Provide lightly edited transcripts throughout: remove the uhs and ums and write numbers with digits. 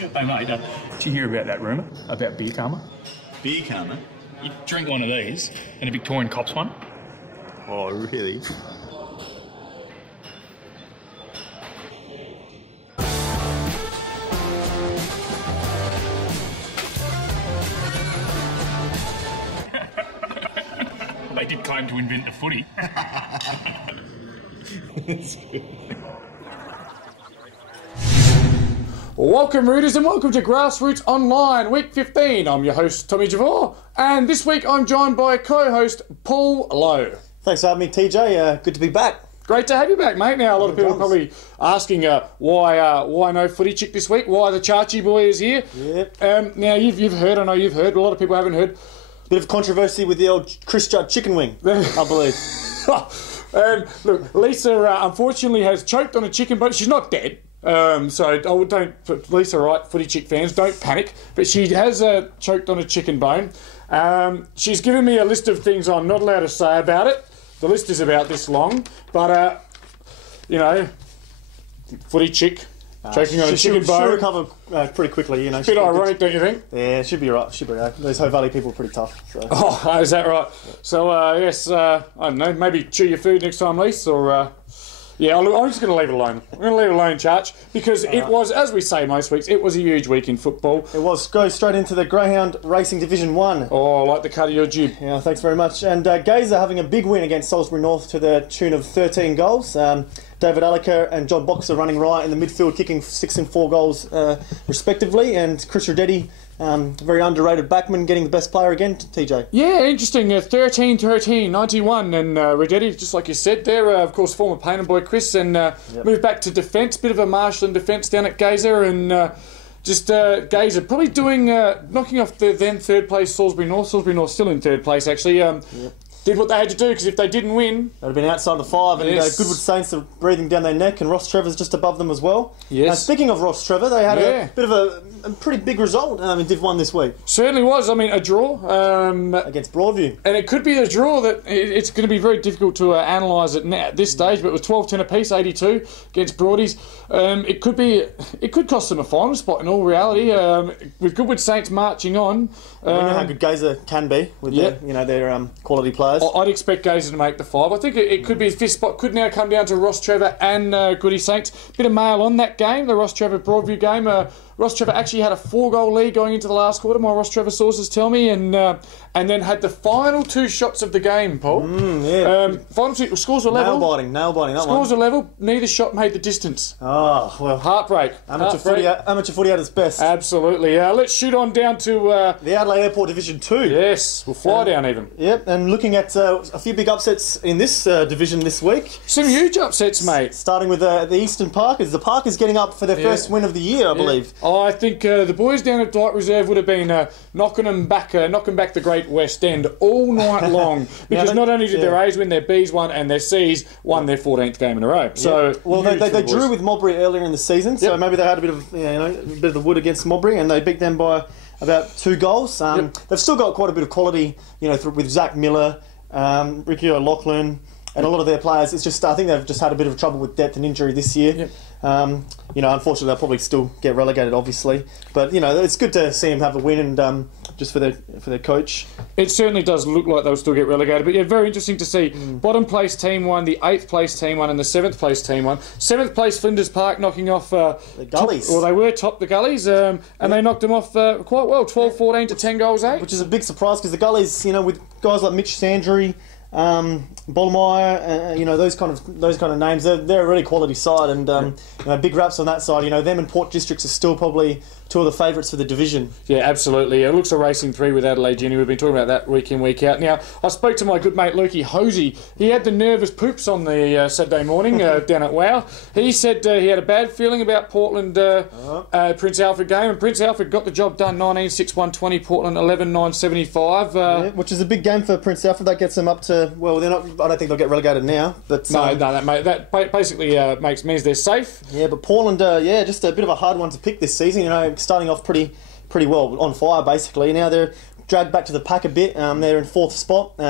Hey mate, did you hear about that rumour about beer karma? Beer karma? You drink one of these and a Victorian cops one. Oh, really? They did claim to invent the footy. Welcome, Rooters, and welcome to Grassroots Online, Week 15. I'm your host, Tommy Javor, and this week I'm joined by co-host Paul Lowe. Thanks for having me, TJ. Good to be back. Great to have you back, mate. Now, a lot of people are probably asking why no footy chick this week, why the Chachi boy is here. Yep. Now, you've heard, I know you've heard, but a lot of people haven't heard. Bit of controversy with the old Chris Judd chicken wing, I believe. Look, Lisa unfortunately has choked on a chicken bone. She's not dead. So don't, Lisa, right, footy chick fans, don't panic. But she has choked on a chicken bone. She's given me a list of things I'm not allowed to say about it. The list is about this long, but footy chick choking on a chicken bone. She'll recover pretty quickly, you know. Bit ironic, don't you think? Yeah, she'll be right. She'll be right. Those Ho Valley people are pretty tough. So. Oh, is that right? So yes, I don't know. Maybe chew your food next time, Lisa, or. Yeah, I'm just going to leave it alone. I'm going to leave it alone, Charch, because it was, as we say most weeks, it was a huge week in football. It was. Go straight into the Greyhound Racing Division 1. Oh, I like the cut of your jib. Yeah, thanks very much. And Gazer having a big win against Salisbury North to the tune of 13 goals. David Alliker and John Boxer running right in the midfield, kicking 6 and 4 goals respectively. And Chris Radetti, very underrated backman, getting the best player again, TJ. Yeah, interesting. 13-13, 91. And Radetti, just like you said there, of course, former Payne boy Chris, and moved back to defence. Bit of a marshal defence down at Gazer, and Gazer probably doing, knocking off the then third place Salisbury North. Salisbury North still in third place, actually. Did what they had to do, because if they didn't win... They'd have been outside the 5, and Goodwood Saints are breathing down their neck, and Ross Trevor's just above them as well. Yes. Speaking of Ross Trevor, they had a bit of a pretty big result in Div 1 this week. Certainly was. I mean, a draw. Against Broadview. And it could be a draw that it's going to be very difficult to analyse it at this stage, but it was 12-10 apiece, 82 against Broadies. It could cost them a final spot in all reality, with Goodwood Saints marching on. We know how good Gazer can be with their quality players. I'd expect Gazer to make the 5. I think it could be a 5th spot. Could now come down to Ross Trevor and Goody Saints. Bit of mail on that game, the Ross Trevor Broadview game. Ross Trevor actually had a 4-goal lead going into the last quarter, my Ross Trevor sources tell me, and then had the final 2 shots of the game, Paul. Final 2 scores were level. Nail biting. That scores were level. Neither shot made the distance. Oh well, heartbreak. Amateur footy at its best. Absolutely. Let's shoot on down to the Adelaide Airport Division 2. Yes, we'll fly down even. Yep, and looking at a few big upsets in this division this week. Some huge upsets, mate. Starting with the Eastern Parkers. The Parkers getting up for their first win of the year, I believe. I think the boys down at Dwight Reserve would have been knocking back the Great West End all night long, because not only did their A's win, their B's won, and their C's won their 14th game in a row. So they drew with Mowbray earlier in the season, so maybe they had a bit of the wood against Mowbray, and they beat them by about 2 goals. They've still got quite a bit of quality, with Zach Miller, Ricky O'Loughlin, and a lot of their players. It's just I think they've just had a bit of trouble with depth and injury this year. Unfortunately, they'll probably still get relegated, obviously. But it's good to see them have a win, and just for their coach. It certainly does look like they'll still get relegated. But very interesting to see. Bottom place team won, the 8th place team won, and the 7th place team won. 7th place Flinders Park knocking off the Gullies. They were top the Gullies, and they knocked them off quite well, 12-14 to 10 goals 8. Which is a big surprise, because the Gullies, with guys like Mitch Sandry, Bolmeyer, those kind of names. They're a really quality side, and big raps on that side. Them and Port Districts are still probably 2 of the favourites for the division. Yeah, absolutely. It looks a racing 3 with Adelaide Uni. We've been talking about that week in, week out. Now, I spoke to my good mate Lukey Hosey. He had the nervous poops on the Saturday morning down at WOW. He said he had a bad feeling about Portland Prince Alfred game, and Prince Alfred got the job done. 19-6-1-20, Portland 11-9-75. Which is a big game for Prince Alfred. That gets them up to, well, they're not. I don't think they'll get relegated now. But that basically means they're safe. Yeah, but Portland, just a bit of a hard one to pick this season. Starting off pretty well, on fire basically. Now they're dragged back to the pack a bit. They're in 4th spot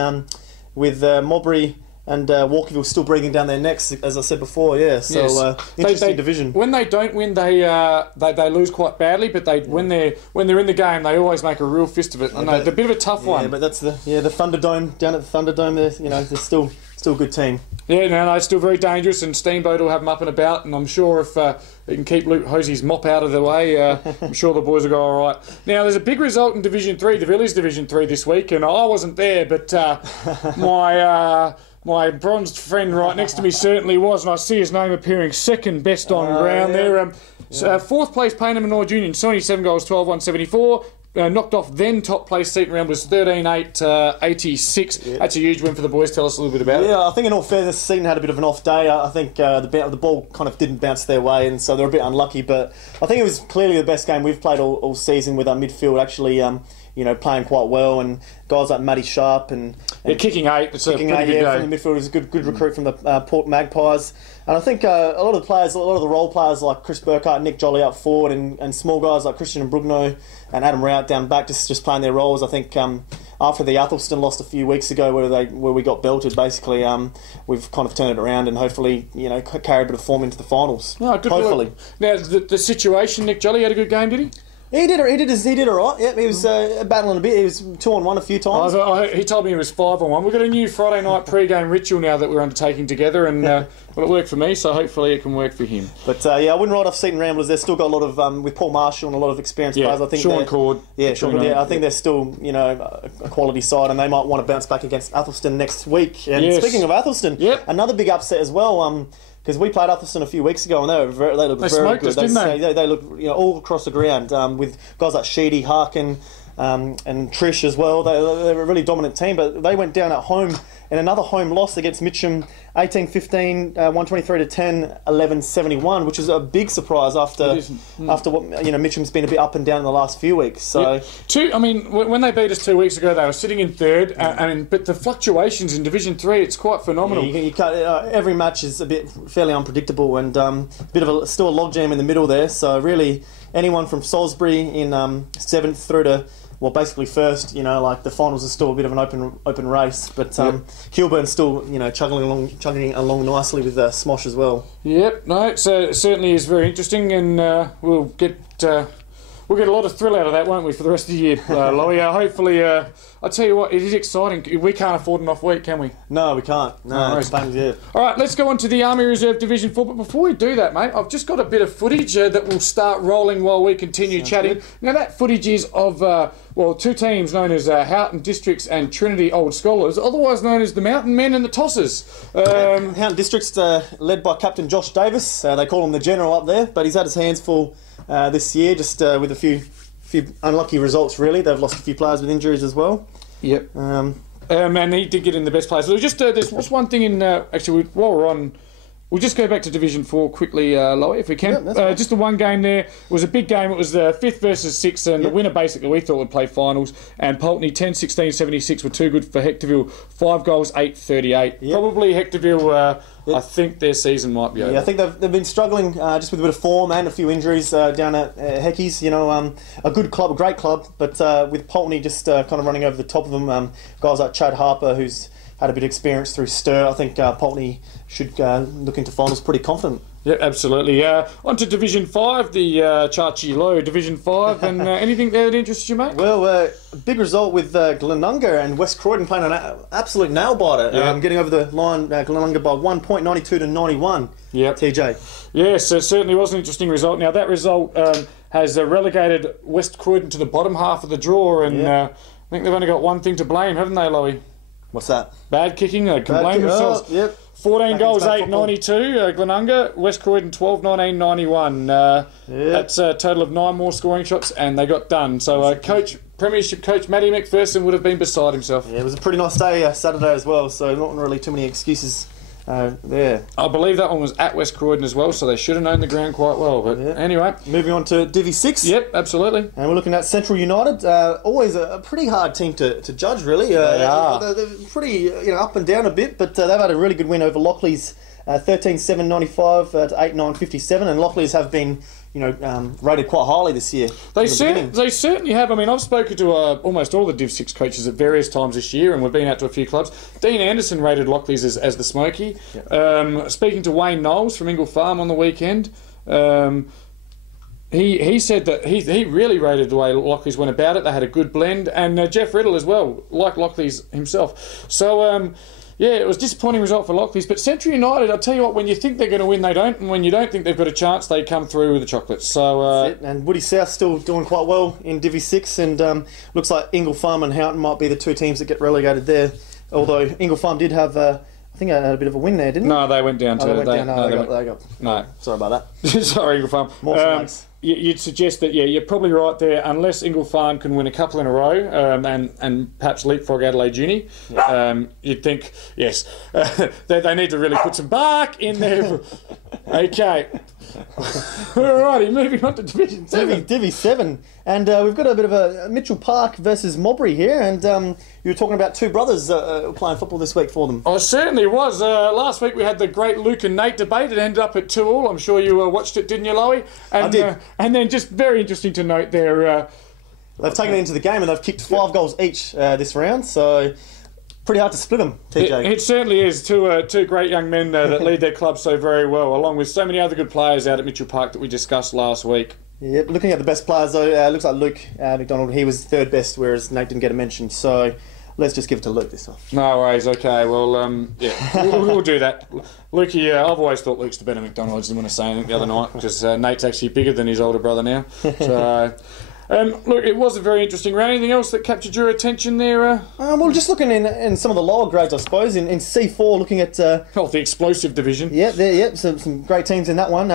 with Mowbray and Walkerville's still breathing down their necks, as I said before. Yeah, so interesting division. When they don't win, they lose quite badly. But when they're in the game, they always make a real fist of it. I know it's a bit of a tough one. Yeah, but that's the Thunderdome down at the Thunderdome. They're still a good team. Yeah, no, it's still very dangerous, and Steamboat will have them up and about, and I'm sure if he can keep Luke Hosey's mop out of the way, I'm sure the boys will go all right. Now, there's a big result in Division 3, the Village Division 3 this week, and I wasn't there, but my bronzed friend right next to me certainly was, and I see his name appearing second best on ground there. Fourth place, Payneham and Norwood Union, 77 goals, 12-174. Knocked off then top place Seaton round was 13-8-86. Yeah. That's a huge win for the boys. Tell us a little bit about it. Yeah, I think in all fairness, Seaton had a bit of an off day. I think the ball kind of didn't bounce their way, and so they're a bit unlucky. But I think it was clearly the best game we've played all season, with our midfield actually playing quite well, and guys like Matty Sharp and kicking 8. It's kicking a pretty good game. From the midfield is a good recruit from the Port Magpies. And I think a lot of the role players like Chris Burkhardt, Nick Jolly up forward, and small guys like Christian and Brugno and Adam Rout down back just playing their roles. I think after the Athelston lost a few weeks ago where we got belted, basically we've kind of turned it around and hopefully carry a bit of form into the finals. Oh, good hopefully. Work. Now the situation, Nick Jolly had a good game, did he? He did all right. Yeah, he was battling a bit. He was 2-on-1 a few times. He told me he was 5-on-1. We've got a new Friday night pre-game ritual now that we're undertaking together, and well, it worked for me, so hopefully it can work for him. But I wouldn't write off Seaton Ramblers. They've still got a lot of with Paul Marshall and a lot of experienced players. I think Sean Cord. Yeah, Sean. Yeah, I think they're still a quality side, and they might want to bounce back against Athelston next week. And speaking of Athelston, another big upset as well. Because we played Athelston a few weeks ago, and they looked very good. They looked all across the ground with guys like Sheedy, Harkin, and Trish as well. They're a really dominant team, but they went down at home in another home loss against Mitcham, 18-15, 123-10, 11-71, which is a big surprise after what Mitcham's been a bit up and down in the last few weeks. So when they beat us 2 weeks ago, they were sitting in third, but the fluctuations in Division 3, it's quite phenomenal. Every match is fairly unpredictable, and still a logjam in the middle there. So really, anyone from Salisbury in 7th through to basically first, the finals are still a bit of an open race, but Kilburn's still, chugging along nicely with Smosh as well. Yep, no, so it certainly is very interesting, and we'll get a lot of thrill out of that, won't we, for the rest of the year, Lowy? Hopefully, I'll tell you what, it is exciting. We can't afford an off week, can we? No, we can't. No, it's yeah. All right, let's go on to the Army Reserve Division 4. But before we do that, mate, I've just got a bit of footage that will start rolling while we continue chatting. Good. Now, that footage is of, two teams known as Houghton Districts and Trinity Old Scholars, otherwise known as the Mountain Men and the Tossers. Houghton Districts, led by Captain Josh Davis. They call him the General up there, but he's had his hands full this year, just with a few unlucky results, really. They've lost a few players with injuries as well. Yep. And he did get in the best place. So there's just one thing in... actually, while we're on... We'll just go back to Division 4 quickly, Lowy, if we can. Yeah, just the one game there. It was a big game. It was the 5th versus 6th, and the winner basically we thought would play finals. And Pulteney 10-16-76 were too good for Hectorville. 5 goals, 8-38. Yep. Probably Hectorville... I think their season might be over. Yeah, I think they've been struggling just with a bit of form and a few injuries down at Heckey's. A good club, a great club, but with Pulteney just kind of running over the top of them. Guys like Chad Harper, who's had a bit of experience through Stir. I think Pulteney should look into finals pretty confident. Yeah, absolutely. On to Division 5, the Chachi Low Division 5, and anything there that interests you, mate? Well, big result with Glenunga and West Croydon playing an absolute nail-biter, getting over the line, Glenunga by 1 point, 92-91. Yep. TJ. Yes, it certainly was an interesting result. Now, that result has relegated West Croydon to the bottom half of the draw, and I think they've only got one thing to blame, haven't they, Lowy? What's that? Bad kicking. They can blame themselves. 14 goals, 8-92. Glenunga. West Croydon 12-19-91. That's a total of 9 more scoring shots, and they got done. So Premiership coach Matty McPherson would have been beside himself. Yeah, it was a pretty nice day Saturday as well, so not really too many excuses there. I believe that one was at West Croydon as well, so they should have known the ground quite well. But anyway. Moving on to Divi 6. Yep, absolutely. And we're looking at Central United. Always a pretty hard team to judge, really. They are. They're pretty up and down a bit, but they've had a really good win over Lockleys 13,795 to 8,957, and Lockleys have been, rated quite highly this year. They certainly have. I mean, I've spoken to almost all the Div 6 coaches at various times this year, and we've been out to a few clubs. Dean Anderson rated Lockleys as the smoky. Yep. Speaking to Wayne Knowles from Ingle Farm on the weekend, he said that he really rated the way Lockleys went about it. They had a good blend, and Jeff Riddle as well, like Lockleys himself. So, yeah, it was a disappointing result for Lockleys. But Central United, I'll tell you what, when you think they're going to win, they don't. And when you don't think they've got a chance, they come through with the chocolates. So, and Woody South still doing quite well in Divi 6. And looks like Ingle Farm and Houghton might be the two teams that get relegated there. Although Ingle Farm did have, I think, had a bit of a win there, didn't they? No, they went down to... they got... No. Sorry about that. Sorry, Ingle Farm. More You'd suggest that, yeah, you're probably right there, unless Ingle Farm can win a couple in a row and perhaps leapfrog Adelaide Uni. Yeah. You'd think, yes, they need to really put some bark in there. Okay. Alrighty, moving on to Division 7. Divi 7. And we've got a bit of a Mitchell Park versus Mowbray here. And you were talking about two brothers playing football this week for them. I certainly was. Last week we had the great Luke and Nate debate. It ended up at 2-2. I'm sure you watched it, didn't you, Loie? And, I did. And then just very interesting to note there... they've taken it into the game and they've kicked 5 goals each this round. So... pretty hard to split them, TJ. It certainly is. Two great young men that lead their club so very well, along with so many other good players out at Mitchell Park that we discussed last week. Yep, looking at the best players though, looks like Luke McDonald, he was third best, whereas Nate didn't get a mention. So let's just give it to Luke this time. No worries, okay. Well, yeah, we'll do that. Lukey, I've always thought Luke's the better McDonald. I didn't want to say anything the other night because Nate's actually bigger than his older brother now. So... look, it was a very interesting round. Anything else that captured your attention there? Well, just looking in some of the lower grades, I suppose. In C4, looking at... the explosive division. Yeah, some great teams in that one.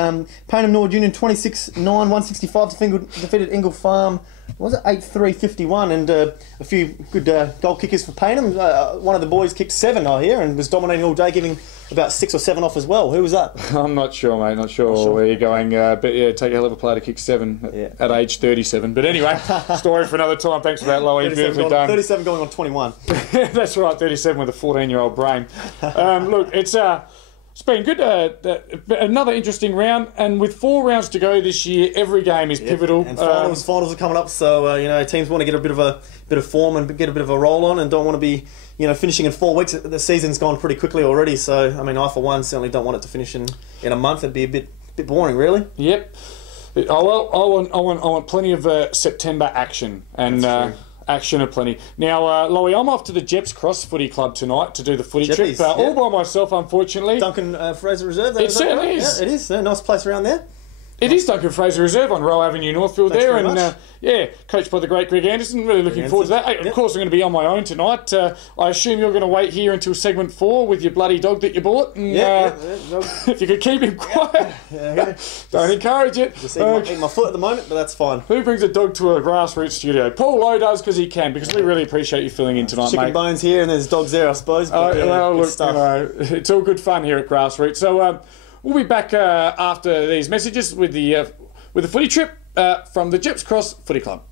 Payneham Nord Union 26-9, 165 defeated Ingle Farm. What was it? 8-3-51, and a few good goal kickers for Payneham. One of the boys kicked 7, I hear, and was dominating all day, giving about 6 or 7 off as well. Who was that? I'm not sure, mate. Not sure where you're going. But yeah, take a hell of a player to kick 7 at age 37. But anyway, story for another time. Thanks for that, Loie. Beautifully done. 37 going on 21. That's right, 37 with a 14-year-old brain. Look, it's been good. Another interesting round, and with 4 rounds to go this year, every game is pivotal. And finals are coming up, so teams want to get a bit of form and get a bit of a roll on, and don't want to be finishing in 4 weeks. The season's gone pretty quickly already, so I mean, I for one certainly don't want it to finish in a month. It'd be a bit boring, really. Yep. Oh well, I want plenty of September action and. Action aplenty. Now, Loie, I'm off to the Jeps Cross Footy Club tonight to do the footy trip. All by myself, unfortunately. Duncan Fraser Reserve. It certainly is. Yeah, it is. A nice place around there. It is Duncan Fraser Reserve on Roe Avenue, Northfield. Thanks there, very and much. coached by the great Greg Anderson. Really looking forward to that. Of course, I'm going to be on my own tonight. I assume you're going to wait here until segment 4 with your bloody dog that you bought. And, if you could keep him quiet, don't encourage it. Just eating my foot at the moment, but that's fine. Who brings a dog to a grassroots studio? Paul Lowe does because he can. Because we really appreciate you filling in tonight, Chicken mate. bones here, and there's dogs there, I suppose. But, look, it's all good fun here at Grassroots. So we'll be back after these messages with the footy trip from the Jeps Cross Footy Club.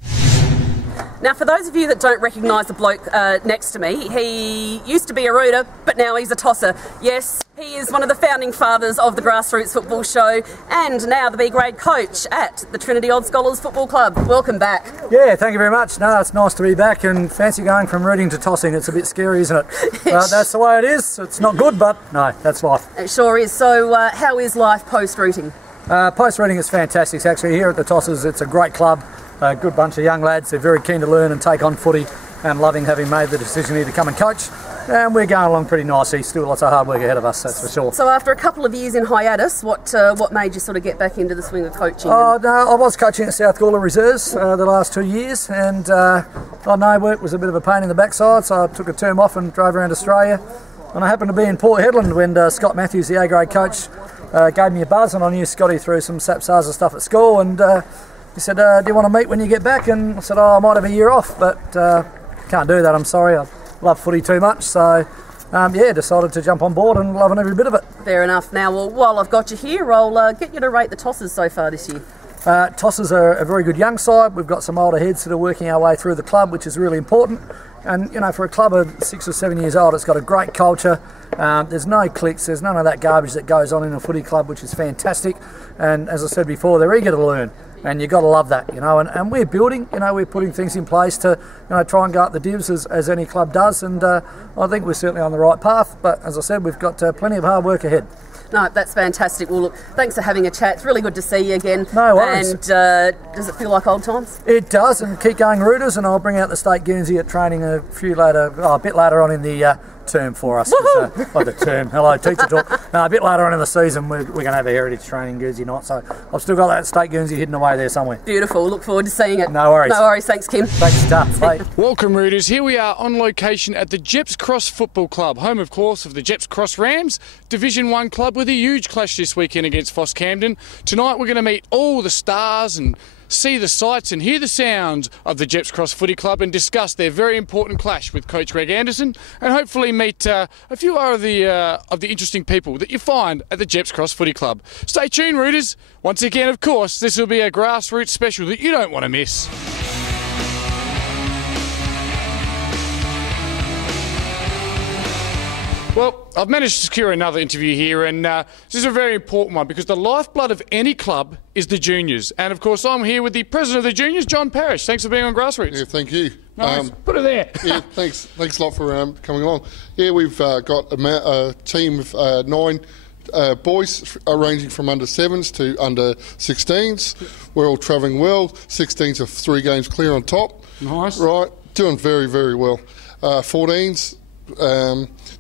Now, for those of you that don't recognise the bloke next to me, he used to be a rooter, but now he's a tosser. Yes, he is one of the founding fathers of the Grassroots Football Show, and now the B-grade coach at the Trinity Old Scholars Football Club. Welcome back. Yeah, thank you very much. No, it's nice to be back, and fancy going from rooting to tossing. It's a bit scary, isn't it? But that's the way it is. It's not good, but no, that's life. It sure is. So how is life post-rooting? Post-rooting is fantastic. It's actually here at the Tossers. It's a great club, a good bunch of young lads. They're very keen to learn and take on footy, and loving having made the decision here to come and coach. And we're going along pretty nicely. Still lots of hard work ahead of us, that's for sure. So after a couple of years in hiatus, what made you sort of get back into the swing of coaching? Oh, no, I was coaching at South Gawler Reserves the last 2 years, and work was a bit of a pain in the backside, so I took a term off and drove around Australia. And I happened to be in Port Hedland when Scott Matthews, the A-grade coach, gave me a buzz, and I knew Scotty through some SAPSARSA stuff at school, and he said, do you want to meet when you get back? And I said, I might have a year off, but can't do that, I'm sorry. I love footy too much, so decided to jump on board and loving every bit of it. Fair enough. Now, well, while I've got you here, I'll get you to rate the Tossers so far this year. Tossers are a very good young side. We've got some older heads that are working our way through the club, which is really important. And, you know, for a club of 6 or 7 years old, it's got a great culture. There's no cliques, there's none of that garbage that goes on in a footy club, which is fantastic. And as I said before, they're eager to learn. And you've got to love that, you know. And we're building, you know, we're putting things in place to, you know, try and go up the divs as any club does. And I think we're certainly on the right path. But as I said, we've got plenty of hard work ahead. No, that's fantastic. Well, look, thanks for having a chat. It's really good to see you again. No worries. And does it feel like old times? It does, and keep going, Rooters, and I'll bring out the state Guernsey at training a bit later on in the term for us. The term, hello, teacher talk. No, a bit later on in the season, we're going to have a heritage training Guernsey night, so I've still got that state Guernsey hidden away there somewhere. Beautiful. Look forward to seeing it. No worries. No worries. Thanks, Kim. Thanks, Duff. Bye. Welcome, Rooters. Here we are on location at the Jeps Cross Football Club, home, of course, of the Jeps Cross Rams, Division 1 club with a huge clash this weekend against Foss Camden. Tonight we're going to meet all the stars and see the sights and hear the sounds of the Jeps Cross Footy Club and discuss their very important clash with Coach Greg Anderson, and hopefully meet a few of the interesting people that you find at the Jeps Cross Footy Club. Stay tuned, Rooters. Once again, of course, this will be a grassroots special that you don't want to miss. Well, I've managed to secure another interview here, and this is a very important one because the lifeblood of any club is the juniors. And of course, I'm here with the president of the juniors, John Parrish. Thanks for being on Grassroots. Yeah, thank you. Nice. Put it there. Yeah, thanks a lot for coming along. Yeah, we've got a team of 9 boys ranging from under 7s to under 16s. We're all travelling well. 16s are 3 games clear on top. Nice. Right, doing very, very well. 14s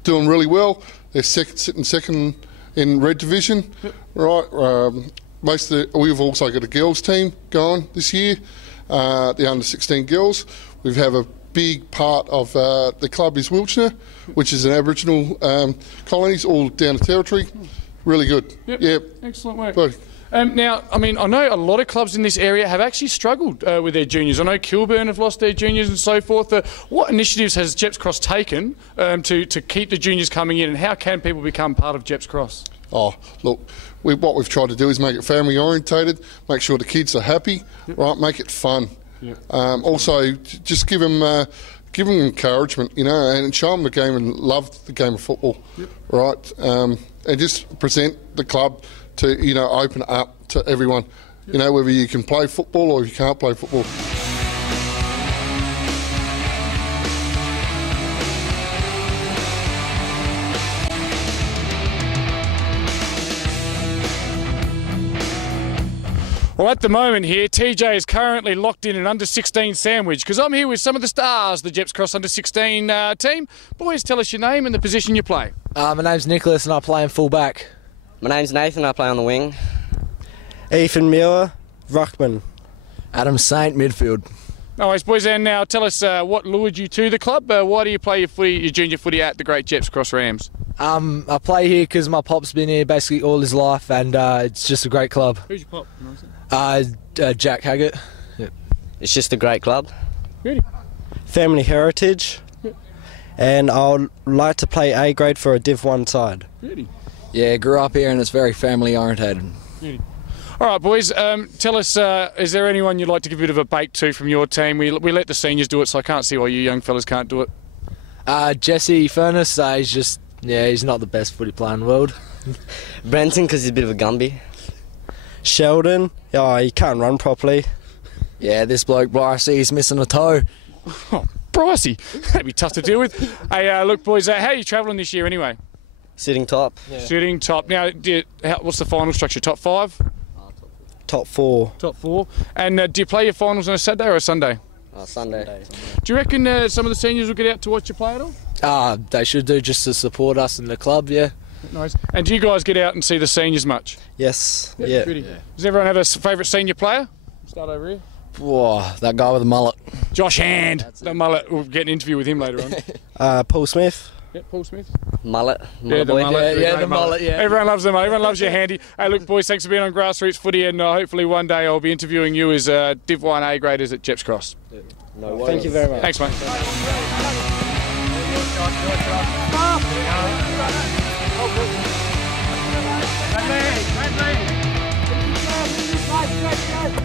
doing really well. They're sitting second in Red Division. Yep. Right. We've also got a girls team going this year. The under 16 girls. We have a big part of the club is Wiltshire, which is an Aboriginal colonies all down the territory. Really good. Yep. Excellent work. But, now, I mean, I know a lot of clubs in this area have actually struggled with their juniors. I know Kilburn have lost their juniors and so forth. What initiatives has Jeps Cross taken to keep the juniors coming in, and how can people become part of Jeps Cross? Oh, look, what we've tried to do is make it family orientated, make sure the kids are happy, right? Make it fun. Yep. Also, just give them encouragement, you know, and show them the game and love the game of football, right? And just present the club to, you know, open it up to everyone, you know, whether you can play football or you can't play football. Well, at the moment here, TJ is currently locked in an under-16 sandwich because I'm here with some of the stars of the Jeps Cross under-16 team. Boys, tell us your name and the position you play. My name's Nicholas and I play in full back. My name's Nathan, I play on the wing. Ethan Miller, ruckman. Adam Saint, midfield. No worries, boys. And now tell us what lured you to the club. Why do you play your junior footy at the great Jeps Cross Rams? I play here because my pop's been here basically all his life, and it's just a great club. Who's your pop? Jack Haggett. Yep. It's just a great club. Really? Family heritage. Yep. And I'd like to play A grade for a Div 1 side. Really? Yeah, grew up here and it's very family orientated. Really? All right, boys, tell us, is there anyone you'd like to give a bit of a bake to from your team? We let the seniors do it, so I can't see why you young fellas can't do it. Jesse Furness, he's not the best footy player in the world. Brenton, because he's a bit of a Gumby. Sheldon, he can't run properly. Yeah, this bloke, Brycey, he's missing a toe. Oh, Brycey, that'd be tough to deal with. Hey, look, boys, how are you travelling this year anyway? Sitting top. Yeah. Sitting top. Now, what's the final structure? Top 5? Top 4. Top 4. And do you play your finals on a Saturday or a Sunday? Sunday. Do you reckon some of the seniors will get out to watch you play at all? They should do, just to support us in the club, yeah. Nice. And do you guys get out and see the seniors much? Yes. Yeah. Does everyone have a favourite senior player? Start over here. Whoa, that guy with the mullet. Josh Hand. The mullet. We'll get an interview with him later on. Paul Smith. Yep, Paul Smith. Mullet. Yeah, the mullet. Yeah, the mullet, yeah. Everyone loves them. Everyone loves your handy. Hey, look, boys, thanks for being on Grassroots Footy, and hopefully one day I'll be interviewing you as Div 1 A graders at Jeps Cross. No worries. Thank you very much. Thanks, mate. Red lead.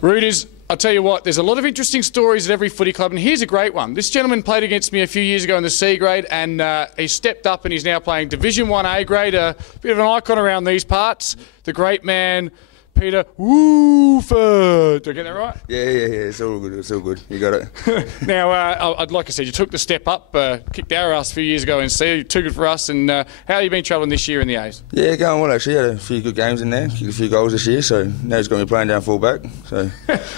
Rooters, I'll tell you what, there's a lot of interesting stories at every footy club, and here's a great one. This gentleman played against me a few years ago in the C grade, and he stepped up and he's now playing Division 1 A grade, a bit of an icon around these parts. The great man, Peter Wooford. Did I get that right? Yeah, it's all good, you got it. Now, like I said, you took the step up, kicked our ass a few years ago in C, too good for us, and how have you been travelling this year in the A's? Yeah, going well actually, had a few good games in there, kicked a few goals this year, so now he's got me playing down full back. So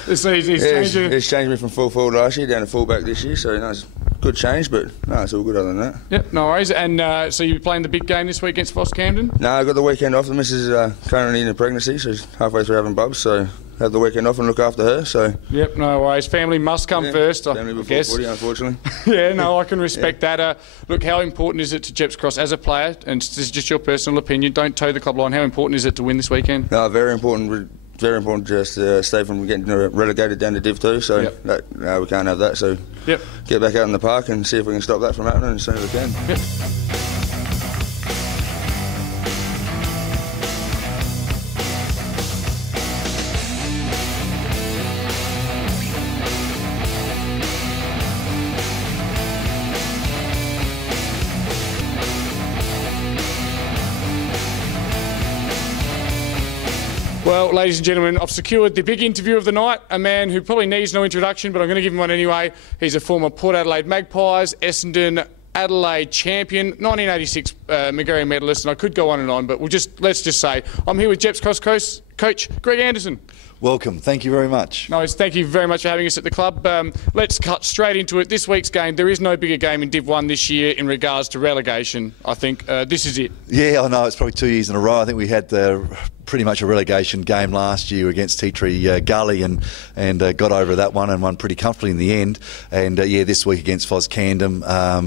it's changed me from full forward last year down to full back this year, so nice. Good change, but no, it's all good other than that. Yep, no worries. And so you're playing the big game this week against Foss Camden? No, I got the weekend off. The missus is currently in a pregnancy, so she's halfway through having bubs, so have the weekend off and look after her. So yep, no worries. Family must come first, family before guess. Footy, unfortunately. Yeah, no, I can respect that. Look, how important is it to Jeps Cross as a player, and this is just your personal opinion, don't toe the club line, how important is it to win this weekend? No, very important. Very important just to stay from getting relegated down to Div 2, so we can't have that. So get back out in the park and see if we can stop that from happening as soon as we can. Yep. Well, ladies and gentlemen, I've secured the big interview of the night, a man who probably needs no introduction, but I'm going to give him one anyway. He's a former Port Adelaide Magpies, Essendon Adelaide champion, 1986 Magarey medalist, and I could go on and on, but let's just say I'm here with Jeps Cross coach Greg Anderson. Welcome. Thank you very much. No, thank you very much for having us at the club. Let's cut straight into it. This week's game, there is no bigger game in Div 1 this year in regards to relegation. I think this is it. Yeah, I know. It's probably 2 years in a row. I think we had pretty much a relegation game last year against Tea Tree Gully and got over that one and won pretty comfortably in the end. And this week against Foz Camden,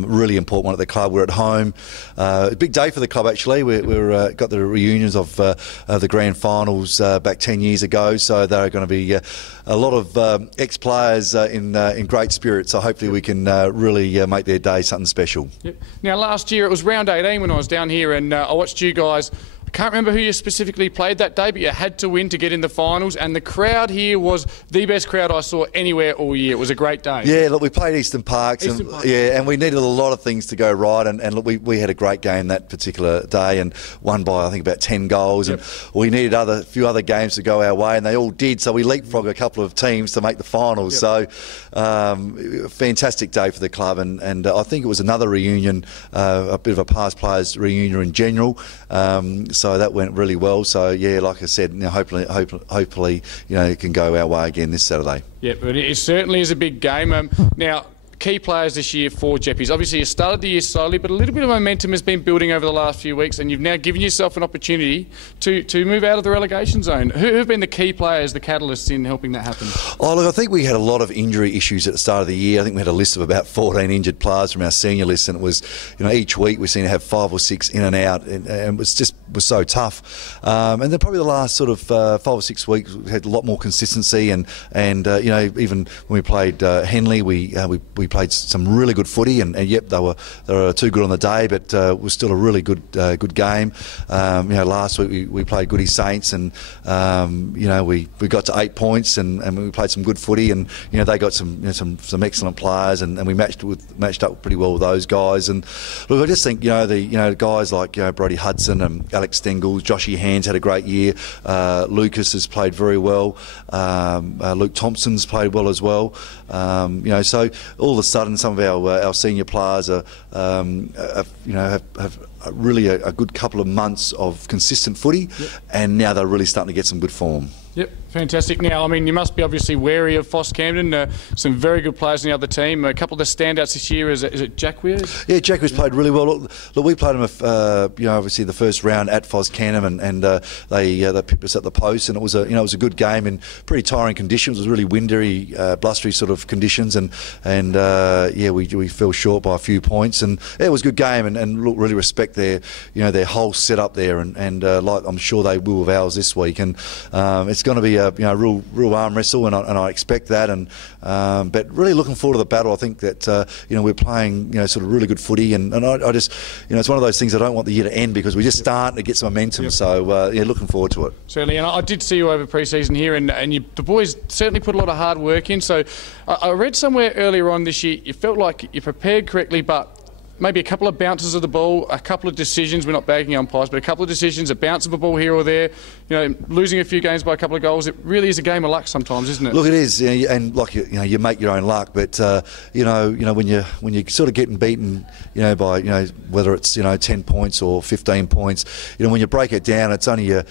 really important one at the club. We're at home. A big day for the club actually. We're got the reunions of the grand finals back 10 years ago, so there are going to be a lot of ex-players in great spirits. So hopefully we can really make their day something special. Yep. Now last year it was round 18 when I was down here, and I watched you guys. Can't remember who you specifically played that day, but you had to win to get in the finals, and the crowd here was the best crowd I saw anywhere all year. It was a great day. Yeah, look, we played Eastern Parks, and we needed a lot of things to go right, and look, we had a great game that particular day and won by I think about 10 goals, and we needed a few other games to go our way, and they all did, so we leapfrogged a couple of teams to make the finals. So fantastic day for the club, and I think it was another reunion, a bit of a past players reunion in general. So that went really well. So yeah, like I said, hopefully, it can go our way again this Saturday. Yeah, but it certainly is a big game. Now, key players this year for Jeppies. Obviously, you started the year slowly, but a little bit of momentum has been building over the last few weeks, and you've now given yourself an opportunity to move out of the relegation zone. Who have been the key players, the catalysts in helping that happen? Oh, look, I think we had a lot of injury issues at the start of the year. I think we had a list of about 14 injured players from our senior list, and it was, each week we seemed to have 5 or 6 in and out, and it was so tough. And then probably the last sort of 5 or 6 weeks, we had a lot more consistency, and even when we played Henley, we played some really good footy, and yep, they were too good on the day, but it was still a really good game. Last week we played Goody Saints, and we got to 8 points, and we played some good footy, and they got some excellent players, and we matched up pretty well with those guys. And look, I just think the guys like Brodie Hudson and Alex Stengels, Joshy Hands had a great year. Lucas has played very well. Luke Thompson's played well as well. So all of a sudden, some of our senior players have really a good couple of months of consistent footy, and now they're really starting to get some good form. Yep, fantastic. Now, I mean, you must be obviously wary of Foss Camden. Some very good players in the other team. A couple of the standouts this year, is it Jack Weirs? Yeah, Jack Weirs played really well. Look, we played him, obviously the first round at Foss Camden, and they picked us at the post, and it was a good game in pretty tiring conditions. It was really windy, blustery sort of conditions, and we fell short by a few points, and it was a good game, and look, really respect their whole setup there, and like I'm sure they will with ours this week, and it's going to be real arm wrestle, and I expect that. And but really looking forward to the battle. I think that we're playing sort of really good footy, and I just it's one of those things I don't want the year to end because we're just starting to get some momentum. So looking forward to it. Certainly, and I did see you over pre-season here, and the boys certainly put a lot of hard work in. So I read somewhere earlier on this year you felt like you prepared correctly, but maybe a couple of bounces of the ball, a couple of decisions, we're not bagging umpires, but a couple of decisions, a bounce of a ball here or there, losing a few games by a couple of goals. It really is a game of luck sometimes, isn't it? Look, it is, and like you make your own luck, but when you're sort of getting beaten, by whether it's 10 points or 15 points, when you break it down, it's only a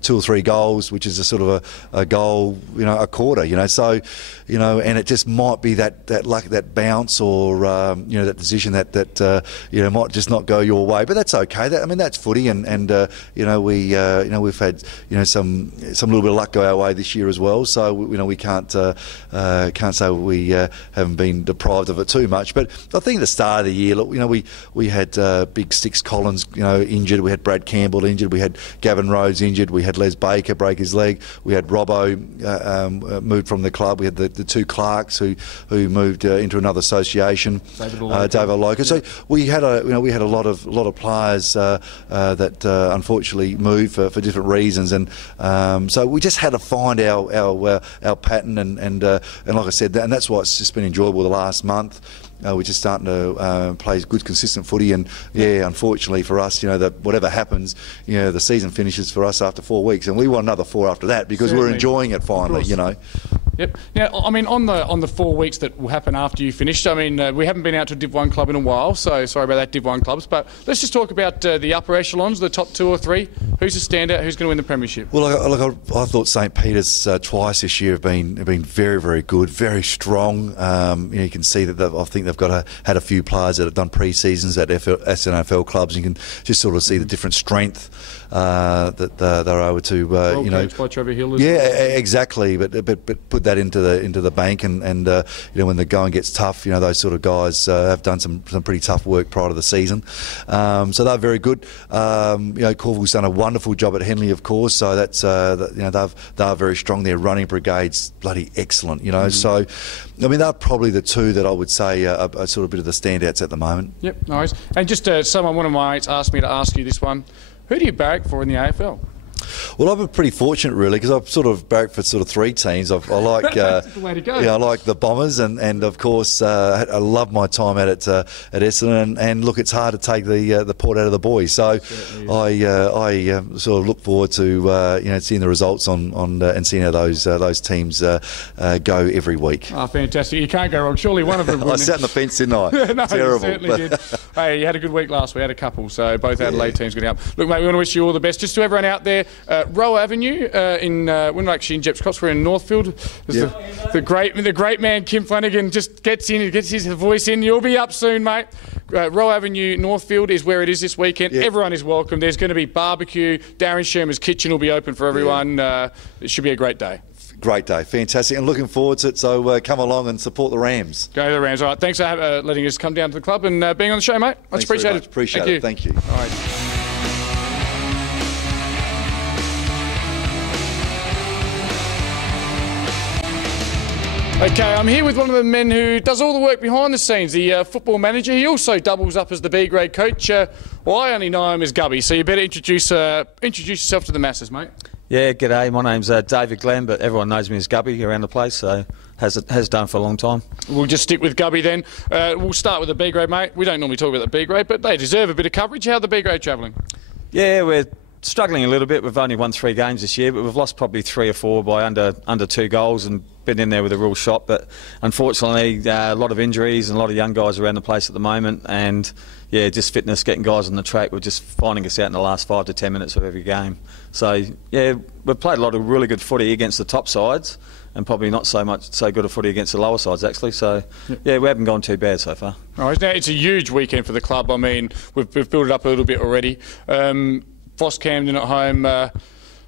2 or 3 goals, which is a sort of a goal, a quarter, so, and it just might be that luck, that bounce, or that decision that might just not go your way, but that's okay. That's footy, and we've had some little bit of luck go our way this year as well. So we can't say we haven't been deprived of it too much. But I think at the start of the year, look, we had Big Six Collins injured, we had Brad Campbell injured, we had Gavin Rhodes injured. We had Les Baker break his leg. We had Robbo moved from the club. We had the 2 Clarks who moved into another association. David Aloka. So we had a lot of players that unfortunately moved for different reasons, and so we just had to find our pattern, and like I said, and that's why it's just been enjoyable the last month. We're just starting to play good, consistent footy, and unfortunately for us, that whatever happens, the season finishes for us after 4 weeks, and we want another 4 after that because we're enjoying it finally, Yep. Now, on the 4 weeks that will happen after you finished, we haven't been out to a Div 1 club in a while, so sorry about that, Div 1 clubs, but let's just talk about the upper echelons, the top 2 or 3. Who's the standout? Who's going to win the premiership? Well, I thought St Peter's twice this year have been very, very good, very strong. You can see that I think they've had a few players that have done pre-seasons at SNFL clubs. You can just sort of see the different strength that they're able to, by Trevor Hill. Exactly. But put that into the bank, and when the going gets tough, those sort of guys have done some pretty tough work prior to the season. So they're very good. Corville's done a wonderful job at Henley, of course. So that's they're very strong. Their running brigade's bloody excellent. So they're probably the 2 that I would say are sort of a bit of the standouts at the moment. Yep, nice. And just one of my mates asked me to ask you this one. Who do you barrack for in the AFL? Well, I've been pretty fortunate, really, because I've sort of barracked for sort of 3 teams. I like, that's the way to go. I like the Bombers, and of course, I love my time at Essendon. And look, it's hard to take the port out of the boys. So I sort of look forward to seeing the results and seeing how those teams go every week. Oh, fantastic! You can't go wrong. Surely one of them. I sat on the fence, didn't I? No, terrible. You certainly did. Hey, you had a good week last week. We had a couple, so both Adelaide teams getting up. Look, mate, we want to wish you all the best. Just to everyone out there. Rowe Avenue we're not actually in Jeps Cops, we're in Northfield. The great man Kim Flanagan just gets his voice in. You'll be up soon, mate. Rowe Avenue, Northfield is where it is this weekend. Everyone is welcome. There's going to be barbecue. Darren Sherman's kitchen will be open for everyone. It should be a great day. Great day, fantastic, and looking forward to it. So come along and support the Rams. Go the Rams. All right, thanks for letting us come down to the club and being on the show, mate. Much appreciated. Appreciate it. Thank you. All right. Okay, I'm here with one of the men who does all the work behind the scenes, the football manager. He also doubles up as the B-grade coach. I only know him as Gubby, so you better introduce yourself to the masses, mate. Yeah, g'day. My name's David Glenn, but everyone knows me as Gubby around the place, so has done for a long time. We'll just stick with Gubby then. We'll start with the B-grade, mate. We don't normally talk about the B-grade, but they deserve a bit of coverage. How are the B-grade travelling? Yeah, we're struggling a little bit. We've only won 3 games this year, but we've lost probably 3 or 4 by under 2 goals and been in there with a real shot. But unfortunately, a lot of injuries and a lot of young guys around the place at the moment. And yeah, just fitness, getting guys on the track. We're just finding us out in the last 5 to 10 minutes of every game. So yeah, we've played a lot of really good footy against the top sides, and probably not so good a footy against the lower sides actually. So yeah, we haven't gone too bad so far. All right, now it's a huge weekend for the club. I mean, we've built it up a little bit already. Foss Camden at home.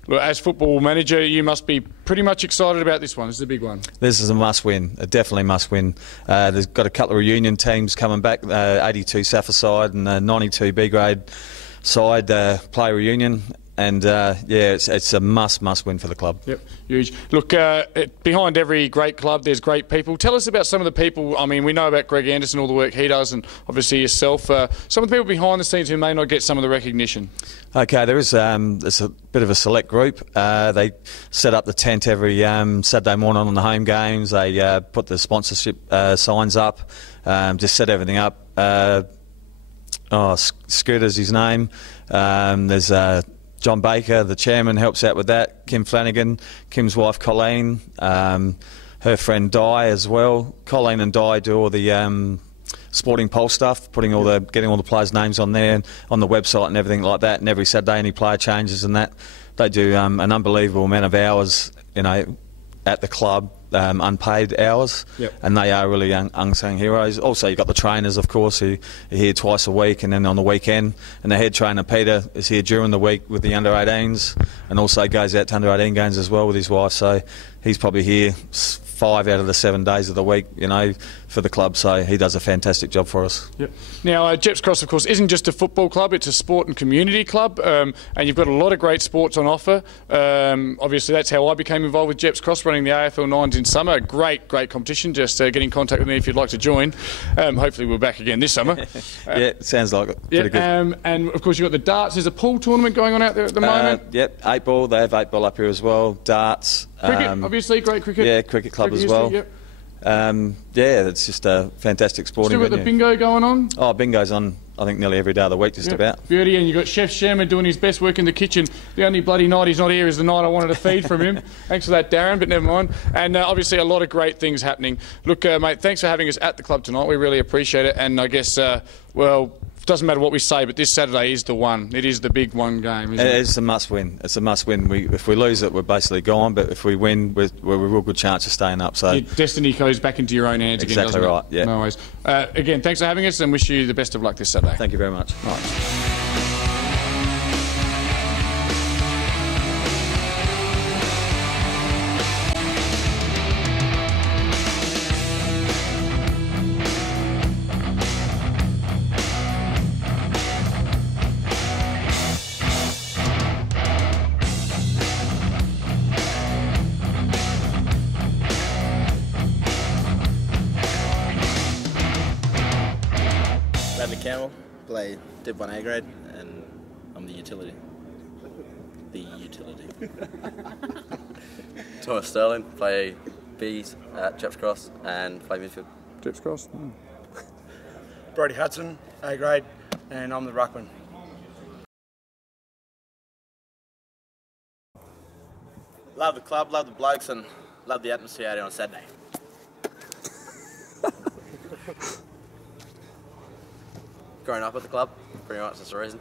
Look, as football manager, you must be pretty much excited about this one. This is a big one. This is a must-win, a definitely must-win. There's got a couple of reunion teams coming back, 82 Saafl side and 92 B-grade side play reunion. And it's a must win for the club. Yep, huge. Look, behind every great club, there's great people. Tell us about some of the people. I mean, we know about Greg Anderson, all the work he does, and obviously yourself. Some of the people behind the scenes who may not get some of the recognition. Okay, there's a bit of a select group. They set up the tent every Saturday morning on the home games. They put the sponsorship signs up, just set everything up. Scooter's his name. There's John Baker, the chairman, helps out with that. Kim Flanagan, Kim's wife Colleen, her friend Di as well. Colleen and Di do all the Sporting Pulse stuff, getting all the players' names on there, on the website and everything like that. And every Saturday, any player changes and that, they do an unbelievable amount of hours, at the club. Unpaid hours, and they are really unsung heroes. Also, you've got the trainers, of course, who are here twice a week, and then on the weekend. And the head trainer, Peter, is here during the week with the under-18s, and also goes out to under-18 games as well with his wife. So he's probably here 5 out of the 7 days of the week, for the club. So he does a fantastic job for us. Yep. Now, Jeps Cross, of course, isn't just a football club; it's a sport and community club, and you've got a lot of great sports on offer. Obviously, that's how I became involved with Jeps Cross, running the AFL 9s in summer. A great competition. Just get in contact with me if you'd like to join. Hopefully, we're back again this summer. It sounds like it. Pretty good. And of course, you've got the darts. There's a pool tournament going on out there at the moment. Yep, 8 ball. They have 8 ball up here as well. Darts. Cricket, obviously, great cricket. Yeah, cricket club as well. Yep. It's just a fantastic sporting venue. Still got the bingo going on? Oh, bingo's on, I think, nearly every day of the week, just about. Beauty, and you've got Chef Sherman doing his best work in the kitchen. The only bloody night he's not here is the night I wanted to feed from him. Thanks for that, Darren, but never mind. And obviously a lot of great things happening. Look, mate, thanks for having us at the club tonight. We really appreciate it. And I guess, it doesn't matter what we say, but this Saturday is the one. It is the big one game, isn't it? It's a must-win. It's a must-win. If we lose it, we're basically gone. But if we win, we're a real good chance of staying up. So your destiny goes back into your own hands again, doesn't it? Exactly right, yeah. No worries. Again, thanks for having us, and wish you the best of luck this Saturday. Thank you very much. Right. Play Div 1 A grade, and I'm the utility. Thomas Sterling, play Bs at Jeps Cross and play midfield. Jeps Cross. Brody Hudson, A grade, and I'm the ruckman. Love the club, love the blokes, and love the atmosphere out here on Saturday. Growing up at the club, pretty much that's the reason.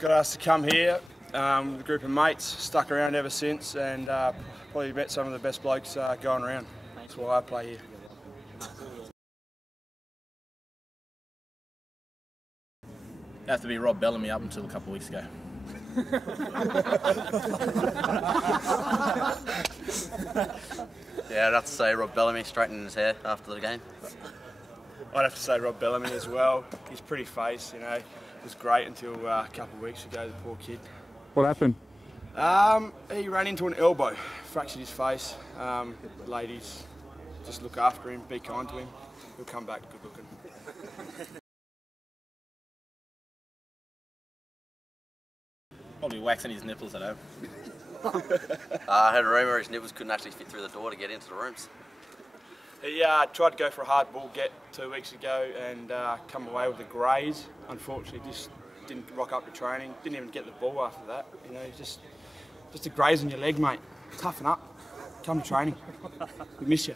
Got asked to come here with a group of mates, stuck around ever since, and probably met some of the best blokes going around. That's why I play here. You have to be Rob Bellamy up until a couple of weeks ago. Yeah, I'd have to say Rob Bellamy straightening his hair after the game. I'd have to say Rob Bellamy as well. He's pretty face, It was great until a couple of weeks ago, the poor kid. What happened? He ran into an elbow, fractured his face. Ladies, just look after him, be kind to him. He'll come back good looking. Probably waxing his nipples at home. I heard a rumour his nipples couldn't actually fit through the door to get into the rooms. He tried to go for a hard ball get 2 weeks ago and come away with a graze. Unfortunately, just didn't rock up to training. Didn't even get the ball after that. Just a graze on your leg, mate. Toughen up. Come to training. We miss you.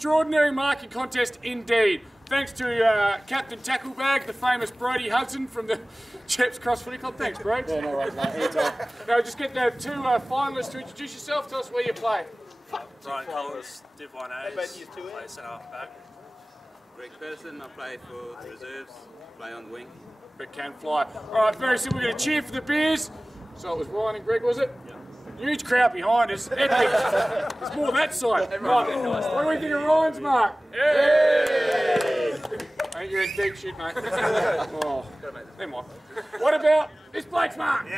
extraordinary marking contest indeed. Thanks to Captain Tacklebag, the famous Brodie Hudson from the Jeps Cross Footy Club. Thanks, bro. Yeah, no worries, mate. Now, just get the two finalists to introduce yourself. Tell us where you play. Brian Collins, Div 1A, play centre half back. Greg Pearson, I play for the reserves, play on the wing. But can fly. All right, very simple. We're going to cheer for the Bears. So it was Ryan and Greg, was it? Yeah. Huge crowd behind us. There's more that side. Right. What do we think of Ryan's mark? Yay! I think you're in deep shit, mate. Oh, never mind. What about this Blake's mark? Yay!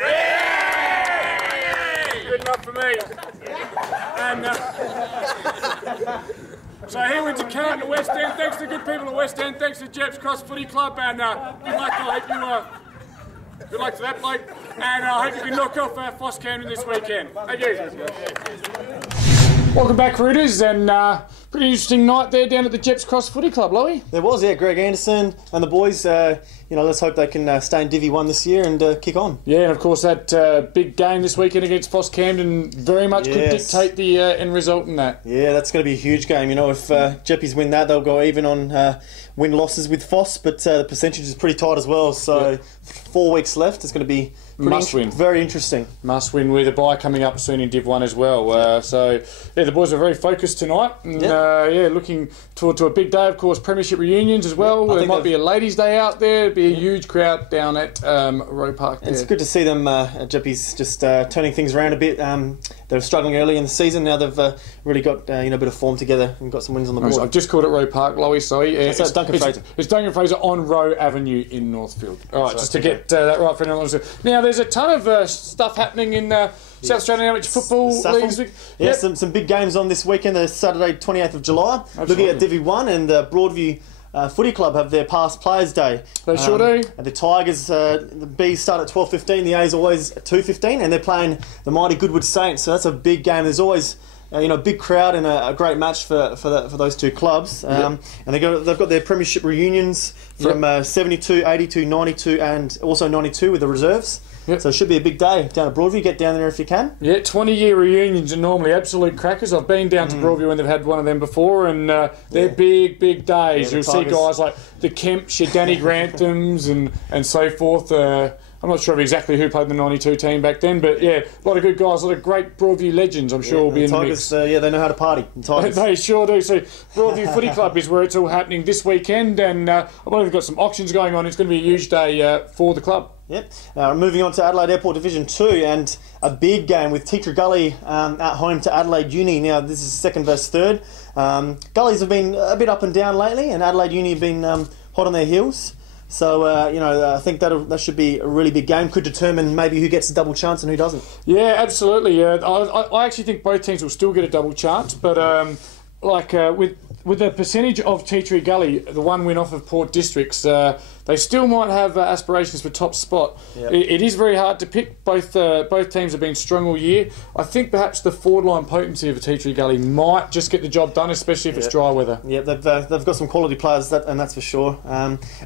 Good enough for me. And so here went to Carlton to West End. Thanks to the good people at West End. Thanks to Jeps Cross Footy Club. And good luck. I hope you. Good luck to that bloke, and I hope you can knock off Foss Camden this weekend. Thank you. Welcome back, Rooters, and pretty interesting night there down at the Jeps Cross Footy Club, Louie. There was, yeah. Greg Anderson and the boys. Let's hope they can stay in Divi 1 this year and kick on. Yeah, and of course that big game this weekend against Foss Camden very much could dictate the end result in that. Yeah, that's going to be a huge game. You know, if Jeppies win that, they'll go even on win-losses with Foss, but the percentage is pretty tight as well. So 4 weeks left. It's going to be very interesting. Must win with a bye coming up soon in Div 1 as well. So the boys are very focused tonight. And, looking forward to a big day. Of course, premiership reunions as well. There might be a ladies' day out there. It'll be a huge crowd down at Roe Park. It's good to see them, Jeppies, just turning things around a bit. They were struggling early in the season. Now they've really got a bit of form together and got some wins on the board. I've just called it Roe Park, Lowie. Sorry, it's Duncan Fraser. It's Duncan Fraser on Roe Avenue in Northfield. All right, just to get that right for anyone. Now, there's a ton of stuff happening in South Australian Amateur Football Leagues. Yeah, some big games on this weekend. The Saturday, 28th of July. Absolutely. Looking at Divi 1 and Broadview Footy Club have their past Players' Day. They sure do. And the Tigers, the Bs start at 12:15. The A's always at 2:15, and they're playing the mighty Goodwood Saints. So that's a big game. There's always a big crowd and a great match for those two clubs. And they've got their premiership reunions from 72, 82, 92, and also 92 with the reserves. Yep. So it should be a big day down at Broadview. Get down there if you can. Yeah, 20-year reunions are normally absolute crackers. I've been down to Broadview when they've had one of them before, and they're big days. You'll see guys like the Kemps, your Danny Granthams, and so forth. I'm not sure of exactly who played the 92 team back then, but yeah, a lot of good guys, a lot of great Broadview legends, I'm sure, will be in the mix. They know how to party. They sure do. So Broadview Footy Club is where it's all happening this weekend, and I believe they've got some auctions going on. It's going to be a huge day for the club. Yep. Moving on to Adelaide Airport Division 2 and a big game with Teacher Gully at home to Adelaide Uni. Now, this is second versus third. Gullies have been a bit up and down lately, and Adelaide Uni have been hot on their heels. So, I think that should be a really big game. Could determine maybe who gets a double chance and who doesn't. Yeah, absolutely. I actually think both teams will still get a double chance, but with the percentage of Tea Tree Gully, the one win off of Port Districts, they still might have aspirations for top spot. Yep. It is very hard to pick. Both teams have been strong all year. I think perhaps the forward line potency of Tea Tree Gully might just get the job done, especially if it's dry weather. Yeah, they've got some quality players, and that's for sure.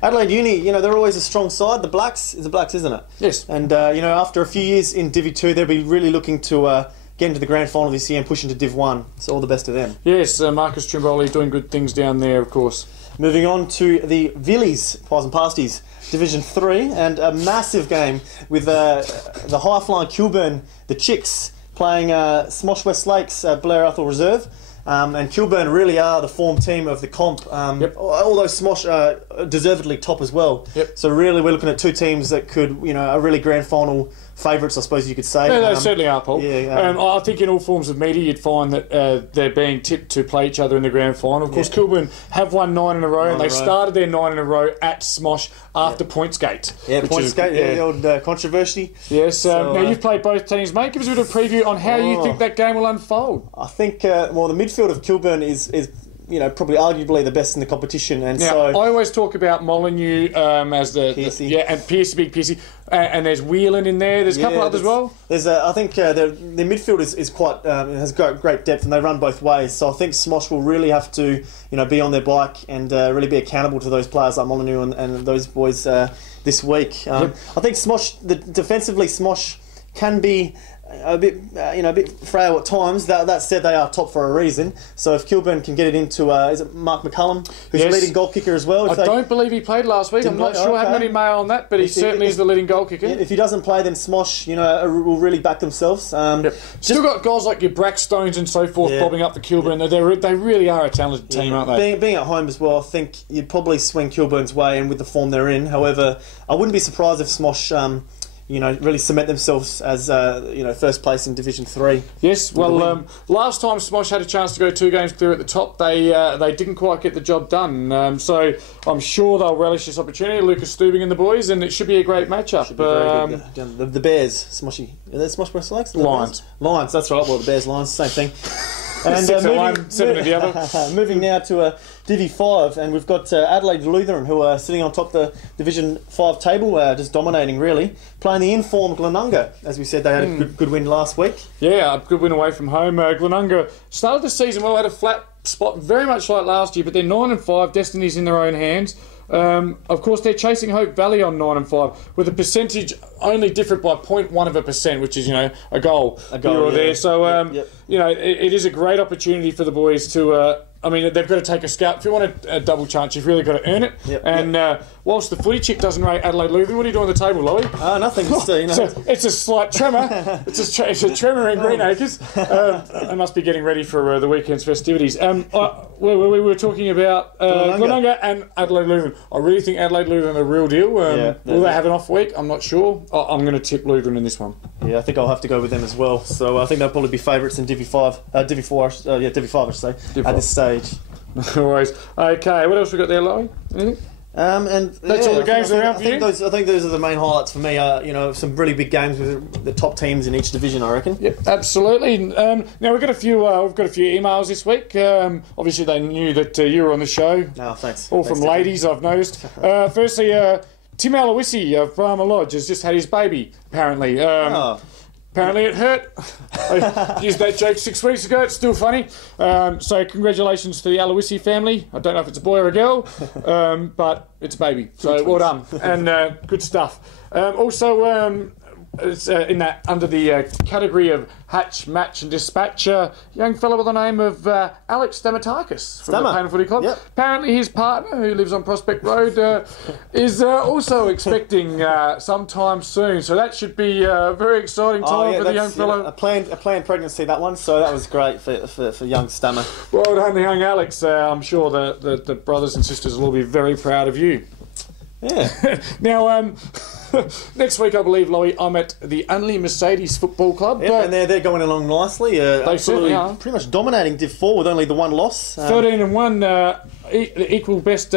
Adelaide Uni, they're always a strong side. The Blacks, isn't it? Yes. And after a few years in Divi 2, they'll be really looking to get into the grand final this year and push into Div 1. So all the best to them. Yes, Marcus Trimboli doing good things down there, of course. Moving on to the Villies, Pies and Pasties, Division 3, and a massive game with the high-flying Kilburn, the Chicks, playing Smosh West Lakes Blair Athol Reserve. And Kilburn really are the form team of the comp. Although Smosh are deservedly top as well. Yep. So really we're looking at two teams that could, are really grand final favourites, I suppose you could say. Yeah, they certainly are, Paul. I think in all forms of media you'd find that they're being tipped to play each other in the grand final. Of course, Kilburn have won 9 in a row, and they started their 9 in a row at Smosh after Pointsgate. Yeah, Pointsgate, the old controversy. Yes, now you've played both teams, mate. Give us a bit of a preview on how you think that game will unfold. I think, the midfield of Kilburn is probably arguably the best in the competition. And now, so I always talk about Molyneux as and Piercy, big Piercy, and there's Whelan in there. There's a couple others as well. There's I think their midfield is quite has got great depth, and they run both ways. So I think Smosh will really have to be on their bike and really be accountable to those players like Molyneux and those boys this week. I think Smosh, defensively, Smosh can be a bit frail at times. That said, they are top for a reason. So if Kilburn can get it into, is it Mark McCullum, who's the leading goal kicker as well? I don't believe he played last week. I'm not sure. I haven't any mail on that, but he certainly is the leading goal kicker. If he doesn't play, then Smosh, will really back themselves. Still got guys like your Brackstones and so forth bobbing up the Kilburn. They really are a talented team, aren't they? Being at home as well, I think you'd probably swing Kilburn's way, and with the form they're in. However, I wouldn't be surprised if Smosh, really cement themselves as first place in Division 3. Yes, well, last time Smosh had a chance to go 2 games clear at the top, they didn't quite get the job done. So I'm sure they'll relish this opportunity. Lucas Stubing and the boys, and it should be a great matchup. The Bears, Smoshy, are they Smosh West Lakes? Lions, that's right. Well, the Bears, Lions, same thing. And 6 at one, 7 at the other. Moving now to Divi 5, and we've got Adelaide Lutheran, who are sitting on top of the Division 5 table, just dominating really, playing the informed Glenunga. As we said, they had a good win last week. Yeah, a good win away from home. Glenunga started the season well, had a flat spot, very much like last year, but they're 9-5, destiny's in their own hands. Of course, they're chasing Hope Valley on 9-5, with a percentage only different by 0.1%, which is a goal here or there. So it is a great opportunity for the boys to. They've got to take a scout. If you want a double chance, you've really got to earn it. Whilst the footy chick doesn't rate Adelaide Lutheran, what are you doing on the table, Lowie? Nothing. It's a slight tremor. It's a tremor in Greenacres. I must be getting ready for the weekend's festivities. We were talking about Glenunga and Adelaide Lutheran. I really think Adelaide Lutheran are the real deal. Will they have an off week? I'm not sure. I'm going to tip Lutheran in this one. Yeah, I think I'll have to go with them as well. So I think they'll probably be favourites in Divi 5. Divi 4, Divi 5, I should say, at this stage. No worries. Okay, what else we got there, Lowie? Anything? That's all the games around for you? I think those are the main highlights for me. Some really big games with the top teams in each division, I reckon. Yep, absolutely. Now we've got a few emails this week. Obviously, they knew that you were on the show. No, thanks. All from ladies, I've noticed. Firstly, Tim Aloisi of Brahma Lodge has just had his baby, apparently. Apparently it hurt. I used that joke 6 weeks ago. It's still funny. So congratulations to the Aloisi family. I don't know if it's a boy or a girl, but it's a baby. So well done. And good stuff. Also, it's in that under the category of hatch, match and dispatch, young fellow by the name of Alex Stamatakis from the Painted Footy Club. Yep. Apparently his partner, who lives on Prospect Road, is also expecting sometime soon. So that should be a very exciting time for the young fellow. A planned pregnancy, that one. So that was great for young Stammer. Well done, young Alex. I'm sure the brothers and sisters will all be very proud of you. Yeah. Now, next week, I believe, Lowie, I'm at the Unley Mercedes Football Club. Yeah, and they're going along nicely. They certainly are. Pretty much dominating Div 4 with only the one loss. 13-1, equal best.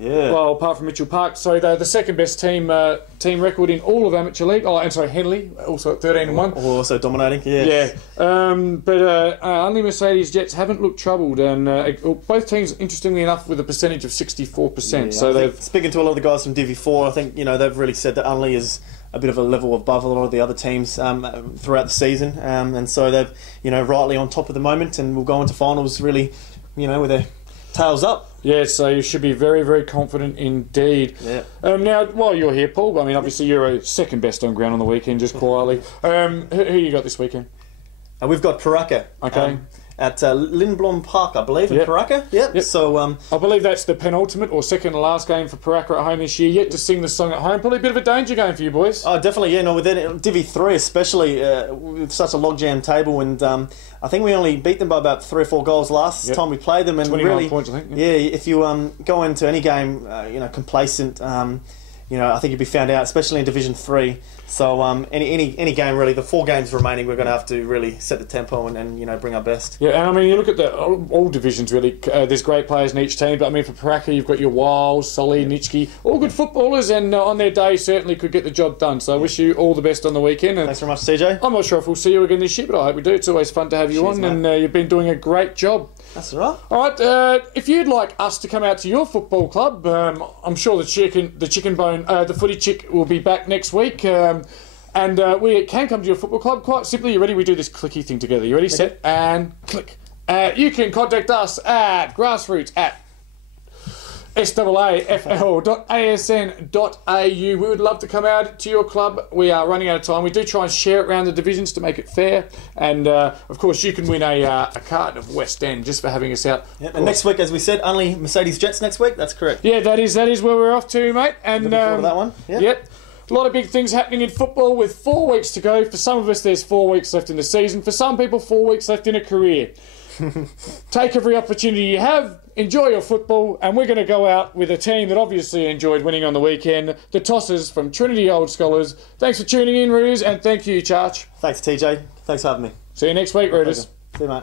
Well, apart from Mitchell Park, so they're the second best team record in all of amateur league. Oh, and sorry, Henley also at 13-1. Also dominating, yeah. Yeah, but Unley Mercedes Jets haven't looked troubled, and both teams, interestingly enough, with a percentage of 64%. Yeah, so they've speaking to a lot of the guys from Divi 4, I think they've really said that Unley is a bit of a level above a lot of the other teams throughout the season, and so they've rightly on top at the moment, and will go into finals really, with their tails up. Yeah, so you should be very, very confident indeed. Yeah. Now, while you're here, Paul, obviously you're a second best on ground on the weekend, just quietly. Who you got this weekend? We've got Paraka. Okay. At Lindblom Park, I believe, in Paraka. Yep. So I believe that's the penultimate or second to last game for Paraka at home this year. Yet to sing the song at home. Probably a bit of a danger game for you boys. Oh, definitely. Yeah, no, with Divi 3 especially, with such a logjam table, and I think we only beat them by about 3 or 4 goals last time we played them. And 29 really, points, I think. Yeah, if you go into any game, complacent, I think you'd be found out, especially in Division 3. So any game really, the 4 games remaining, we're going to have to really set the tempo and bring our best. Yeah, and you look at all divisions really. There's great players in each team, but for Paraka you've got your Wiles, Solly, Nitschke, all good footballers, and on their day certainly could get the job done. So I wish you all the best on the weekend. Thanks very much, CJ. I'm not sure if we'll see you again this year, but I hope we do. It's always fun to have you on, mate. and you've been doing a great job. That's all right. All right. If you'd like us to come out to your football club, I'm sure the footy chick will be back next week. And we can come to your football club quite simply. You ready? We do this clicky thing together. You ready? Set and click. You can contact us at Grassroots at saafl.asn.au. We would love to come out to your club. We are running out of time. We do try and share it around the divisions to make it fair. And, of course, you can win a carton of West End just for having us out. Yep. And next week, as we said, only Mercedes Jets next week. That's correct. Yeah, that is where we're off to, mate. And looking forward to that one. Yep. A lot of big things happening in football with 4 weeks to go. For some of us, there's 4 weeks left in the season. For some people, 4 weeks left in a career. Take every opportunity you have, enjoy your football, and we're going to go out with a team that obviously enjoyed winning on the weekend, the Tossers from Trinity Old Scholars. Thanks for tuning in, Rooters, and thank you, Charch. Thanks, TJ. Thanks for having me. See you next week, Rooters. See you, mate.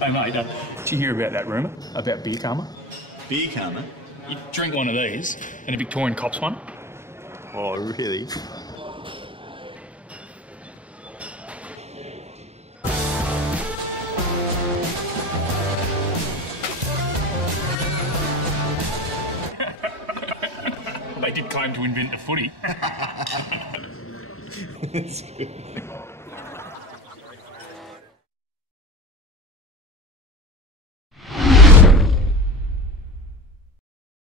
Hey mate, did you hear about that rumour about beer karma? Beer karma? You drink one of these and a Victorian cops one. Oh, really? They did claim to invent the footy. That's good.